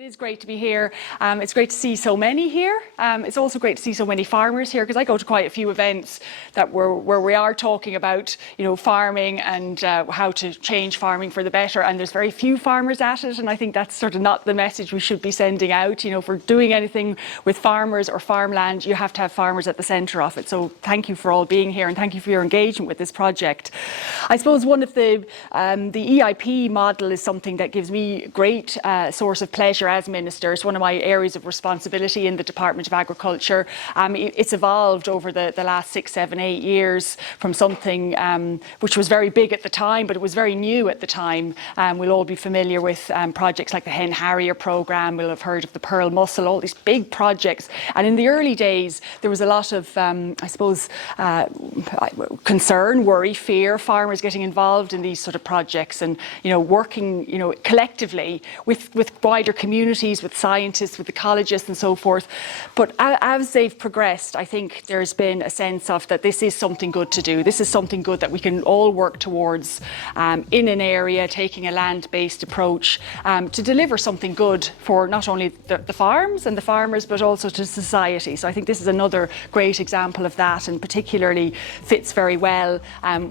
It is great to be here. It's great to see so many here. It's also great to see so many farmers here, because I go to quite a few events where we are talking about, farming and how to change farming for the better. And there's very few farmers at it, and I think that's sort of not the message we should be sending out. For doing anything with farmers or farmland, you have to have farmers at the centre of it. So thank you for all being here, and thank you for your engagement with this project. I suppose one of the EIP model is something that gives me great source of pleasure as Minister. It's one of my areas of responsibility in the Department of Agriculture. It's evolved over the last 6, 7, 8 years from something which was very big at the time, but it was very new at the time. We'll all be familiar with projects like the Hen Harrier programme. We'll have heard of the Pearl Mussel, all these big projects. And in the early days, there was a lot of, concern, worry, fear, farmers getting involved in these sort of projects and, working, collectively with wider communities, with scientists, with ecologists and so forth. But as they've progressed, I think there's been a sense of that this is something good to do. This is something good that we can all work towards in an area, taking a land-based approach to deliver something good for not only the farms and the farmers, but also to society. So I think this is another great example of that, and particularly fits very well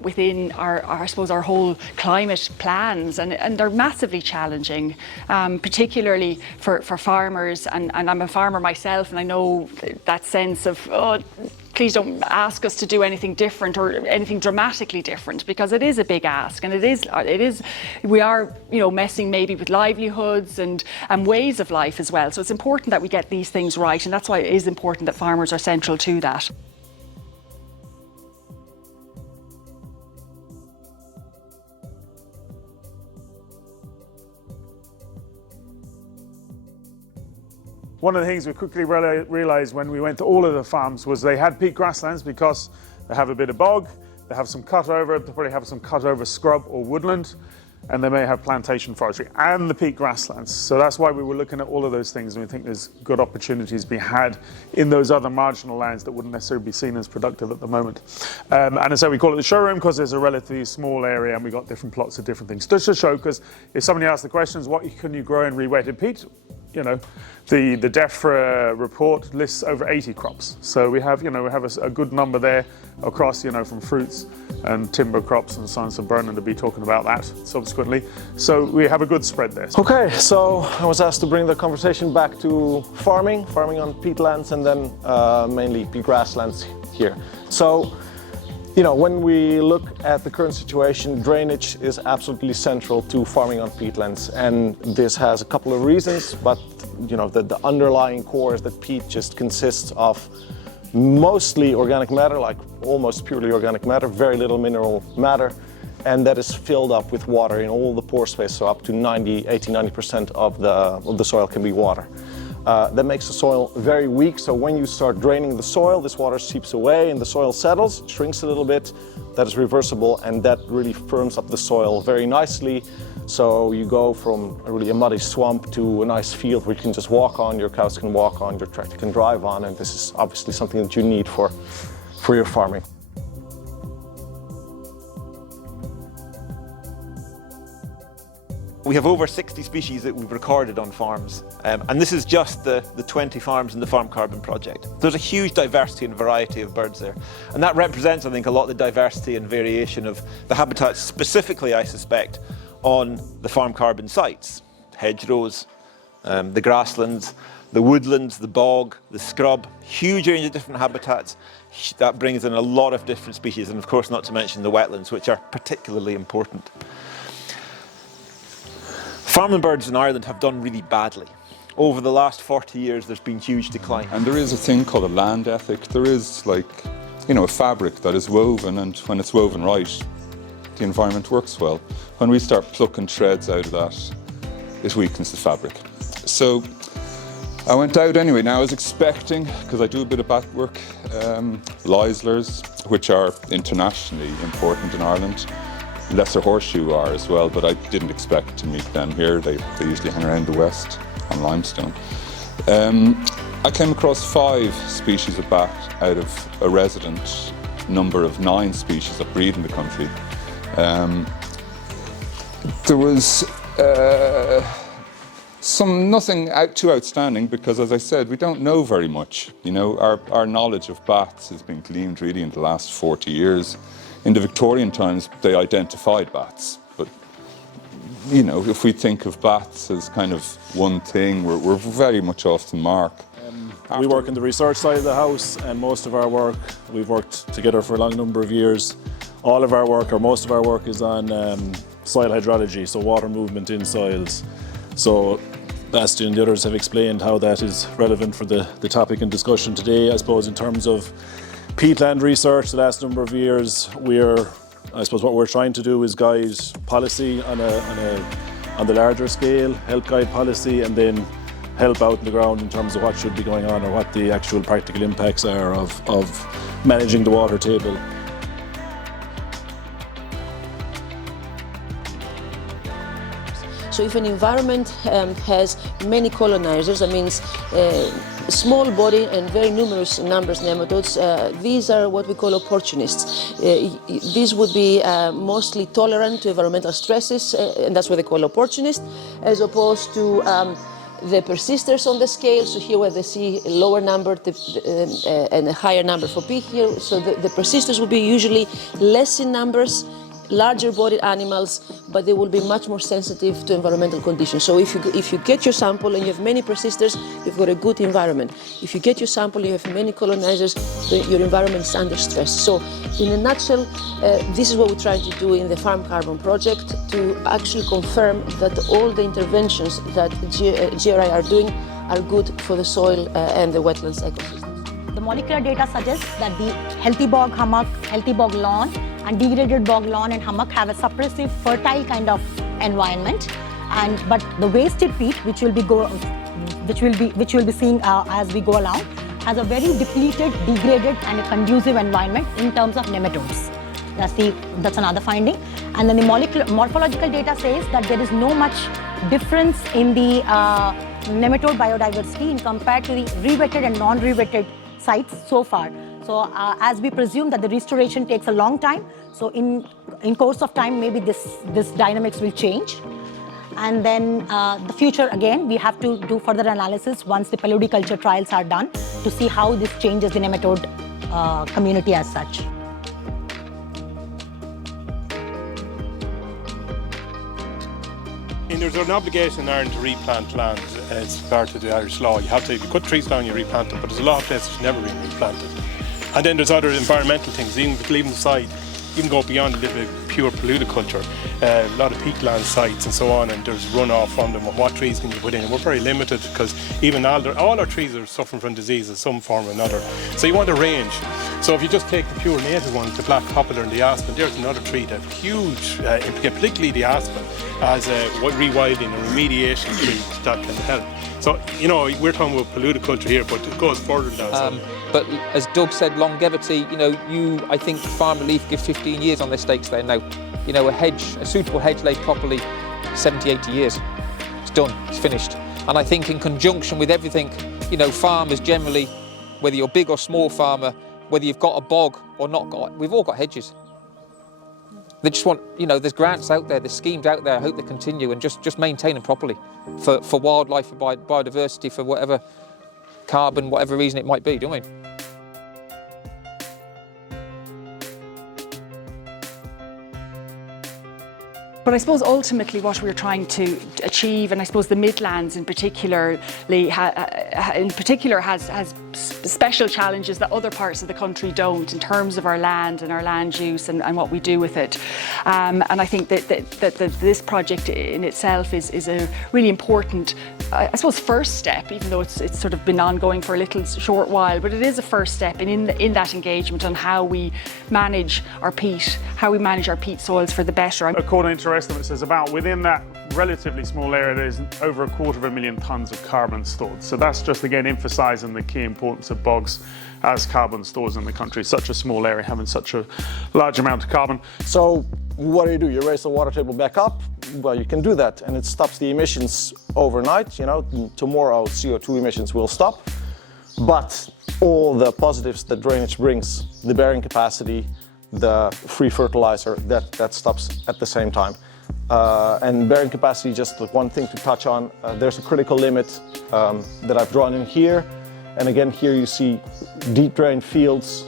within our whole climate plans, and they're massively challenging, particularly for farmers, and I'm a farmer myself, and I know that sense of, please don't ask us to do anything different or anything dramatically different, because it is a big ask, and we are messing maybe with livelihoods and ways of life as well. So it's important that we get these things right, and that's why it is important that farmers are central to that. One of the things we quickly realised when we went to all of the farms was they had peat grasslands because they have a bit of bog, they have some cutover, they probably have some cutover scrub or woodland, and they may have plantation forestry and the peat grasslands. So that's why we were looking at all of those things, and we think there's good opportunities to be had in those other marginal lands that wouldn't necessarily be seen as productive at the moment. And so we call it the showroom because there's a relatively small area and we've got different plots of different things. Just to show, because if somebody asks the questions, what can you grow in re-wetted peat? The DEFRA report lists over 80 crops. So we have a good number there across, from fruits and timber crops, and Science and Bernard will be talking about that subsequently. So we have a good spread there. Okay, so I was asked to bring the conversation back to farming on peatlands, and then mainly peat grasslands here. So, when we look at the current situation, drainage is absolutely central to farming on peatlands, and this has a couple of reasons, but the underlying core is that peat just consists of mostly organic matter, like almost purely organic matter, very little mineral matter, and that is filled up with water in all the pore space, so up to 80-90% of the soil can be water. That makes the soil very weak, so when you start draining the soil, this water seeps away and the soil settles, shrinks a little bit. That is reversible, and that really firms up the soil very nicely. So you go from a muddy swamp to a nice field where you can just walk on, your cows can walk on, your tractor can drive on, and this is obviously something that you need for your farming. We have over 60 species that we've recorded on farms, and this is just the 20 farms in the Farm Carbon project. There's a huge diversity and variety of birds there, and that represents, I think, a lot of the diversity and variation of the habitats, specifically, I suspect, on the Farm Carbon sites. Hedgerows, the grasslands, the woodlands, the bog, the scrub, huge range of different habitats. That brings in a lot of different species, and of course not to mention the wetlands, which are particularly important. Farming birds in Ireland have done really badly. Over the last 40 years, there's been huge decline. And there is a thing called a land ethic. There is a fabric that is woven, and when it's woven right, the environment works well. When we start plucking threads out of that, it weakens the fabric. So I went out anyway. Now I was expecting, because I do a bit of bat work, lislers, which are internationally important in Ireland. Lesser horseshoe are as well, but I didn't expect to meet them here. They usually hang around the west on limestone. I came across 5 species of bat out of a resident number of 9 species that breed in the country. There was Nothing too outstanding, because, as I said, we don't know very much. You know, our knowledge of bats has been gleaned really in the last 40 years. In the Victorian times, they identified bats, but you know, if we think of bats as kind of one thing, we're very much off the mark. We work in the research side of the house, and most of our work, we've worked together for a long number of years. All of our work, or most of our work, is on soil hydrology, so water movement in soils. So Basti and the others have explained how that is relevant for the topic in discussion today. I suppose in terms of peatland research the last number of years, I suppose what we're trying to do is guide policy on the larger scale, help guide policy, and then help out on the ground in terms of what should be going on or what the actual practical impacts are of managing the water table. So if an environment has many colonizers, that means small body and very numerous numbers of nematodes, these are what we call opportunists. These would be mostly tolerant to environmental stresses, and that's what they call opportunists, as opposed to the persisters on the scale. So here where they see a lower number and a higher number for P here, so the persisters will be usually less in numbers, larger bodied animals, but they will be much more sensitive to environmental conditions. So if you get your sample and you have many persisters, you've got a good environment. If you get your sample, you have many colonizers, your environment is under stress. So in a nutshell, this is what we're trying to do in the Farm Carbon project, to actually confirm that all the interventions that GRI are doing are good for the soil and the wetlands ecosystem. The molecular data suggests that the healthy bog hummock, healthy bog lawn, and degraded bog lawn and hummock have a suppressive, fertile kind of environment. But the wasted peat, which we'll be seeing as we go along, has a very depleted, degraded, and a conducive environment in terms of nematodes. That's another finding. And then the morphological data says that there is no much difference in the nematode biodiversity in compared to the rewetted and non-rewetted sites so far. So as we presume that the restoration takes a long time, so in course of time maybe this dynamics will change. And then the future, again, we have to do further analysis once the paludiculture trials are done to see how this changes the nematode community as such. And there's an obligation in Ireland to replant land as part of the Irish law. If you cut trees down, you replant them, but there's a lot of places which never been replanted. And then there's other environmental things, even leaving aside, even go beyond a little bit pure paludiculture, a lot of peatland sites and so on, and there's runoff from them. What trees can you put in? And we're very limited because even all our trees are suffering from disease in some form or another. So you want a range. So if you just take the pure native ones, the black poplar and the aspen, there's another tree that huge, particularly the aspen, as a rewilding and remediation tree that can help. So, you know, we're talking about paludiculture here, but it goes further than that. But as Doug said, longevity, I think farm relief give 15 years on their stakes there now. A suitable hedge laid properly, 70, 80 years. It's done, it's finished. And I think in conjunction with everything, farmers generally, whether you're big or small farmer, whether you've got a bog or not got, we've all got hedges. They just want, there's grants out there, there's schemes out there, I hope they continue, and just maintain them properly for wildlife, for biodiversity, for whatever carbon, whatever reason it might be, don't we? But I suppose ultimately what we're trying to achieve, and I suppose the Midlands in particular has special challenges that other parts of the country don't in terms of our land and our land use and what we do with it. And I think that this project in itself is a really important, I suppose, first step, even though it's sort of been ongoing for a little short while, but it is a first step in that engagement on how we manage our peat, soils for the better. According to estimates, there's about, within that relatively small area, there's over 250,000 tonnes of carbon stored. So that's just, again, emphasising the key importance of bogs as carbon stores in the country. Such a small area having such a large amount of carbon. So what do? You raise the water table back up? Well, you can do that, and it stops the emissions overnight. Tomorrow CO2 emissions will stop, but all the positives that drainage brings, the bearing capacity, the free fertilizer, that stops at the same time. And bearing capacity, just one thing to touch on, there's a critical limit that I've drawn in here. And again, here you see deep drained fields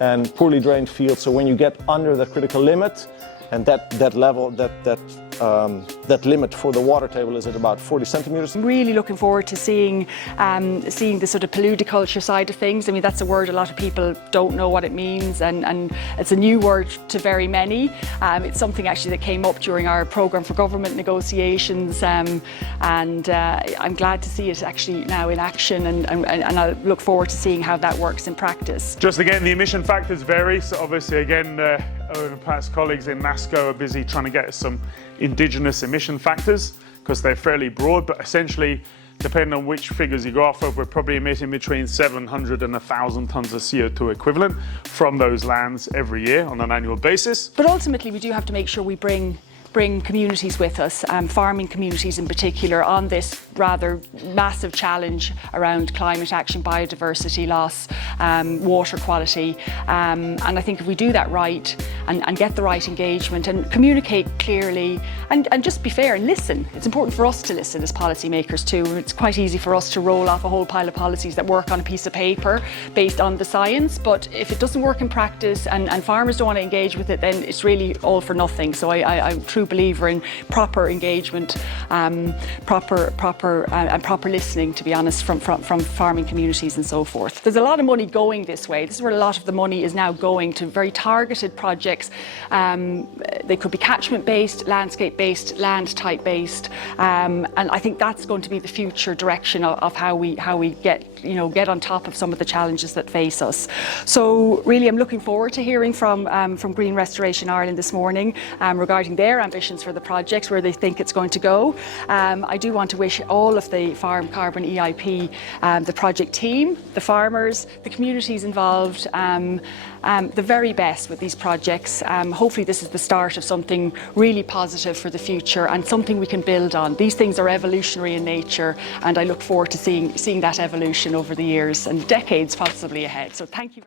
and poorly drained fields. So when you get under the critical limit, and that level, that limit for the water table is at about 40 centimeters. I'm really looking forward to seeing the sort of paludiculture side of things. I mean, that's a word a lot of people don't know what it means, and it's a new word to very many. It's something actually that came up during our programme for government negotiations, and I'm glad to see it actually now in action, and I look forward to seeing how that works in practice. Just again, the emission factors vary. So obviously, again, over past colleagues in NASCO are busy trying to get some indigenous emission factors because they're fairly broad, but essentially, depending on which figures you go off of, we're probably emitting between 700 and 1,000 tonnes of CO2 equivalent from those lands every year on an annual basis. But ultimately, we do have to make sure we bring communities with us, farming communities in particular, on this rather massive challenge around climate action, biodiversity loss, water quality. And I think if we do that right and get the right engagement and communicate clearly and just be fair and listen. It's important for us to listen as policymakers too. It's quite easy for us to roll off a whole pile of policies that work on a piece of paper based on the science, but if it doesn't work in practice and farmers don't want to engage with it, then it's really all for nothing. So I'm a true believer in proper engagement, proper listening, to be honest, from farming communities and so forth. There's a lot of money going this way. This is where a lot of the money is now going, to very targeted projects. They could be catchment-based, landscape-based, land type-based, and I think that's going to be the future direction of how we get on top of some of the challenges that face us. So really, I'm looking forward to hearing from Green Restoration Ireland this morning regarding their ambitions for the projects, where they think it's going to go. I do want to wish all of the Farm Carbon EIP, the project team, the farmers, the communities involved, the very best with these projects. Hopefully this is the start of something really positive for the future and something we can build on. These things are evolutionary in nature, and I look forward to seeing that evolution over the years and decades possibly ahead. So thank you.